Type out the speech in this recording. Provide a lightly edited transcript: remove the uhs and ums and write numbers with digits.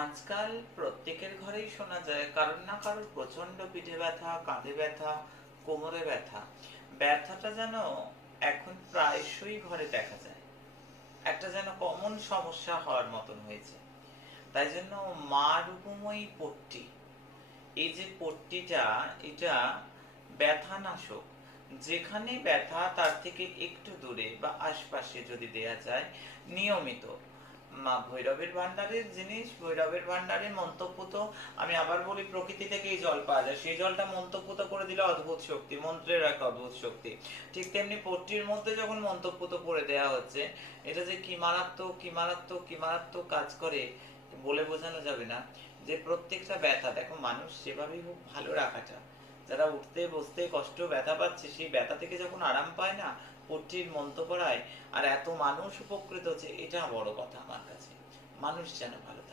আজকাল প্রত্যেকের ঘরেই শোনা যায় কারোর না কারোর প্রচন্ড পিঠে ব্যথা, কাঁধে ব্যথা, কোমরে ব্যথা। ব্যথাটা যেন এখন প্রায়শই ঘরে দেখা যায়, একটা যেন কমন সমস্যা হওয়ার মতন হয়েছে। তাই জন্য মা রূপময়ী পট্টি, এই যে পট্টিটা, এটা ব্যথানাশক। যেখানে ব্যথা তার থেকে একটু দূরে বা আশপাশে যদি দেয়া যায় নিয়মিত। মা ভৈরবের ভান্ডারের জিনিস, ভৈরবের ভান্ডারে মন্ত্রপুত, আমি আবার বলি প্রকৃতি থেকে এই জল পাওয়া যায়, সেই জলটা মন্ত্রপুত করে দিলে অদ্ভুত শক্তি, মন্ত্রের এক অদ্ভুত শক্তি। ঠিক তেমনি পট্টির মধ্যে যখন মন্ত্রপুত করে দেয়া হচ্ছে, এটা যে কি মারাত্মক কি মারাত্মক কি মারাত্মক কাজ করে বলে বোঝানো যাবে না। যে প্রত্যেকটা ব্যথা, দেখো মানুষ যেভাবেই হোক ভালো রাখাটা, যারা উঠতে বসতে কষ্ট ব্যথা পাচ্ছে, সেই ব্যথা থেকে যখন আরাম পায় না, পট্টির মন্ত্র পড়ায়, আর এত মানুষ উপকৃত হচ্ছে, এটা বড় কথা আমার কাছে। মানুষ যেন ভালো থাকে।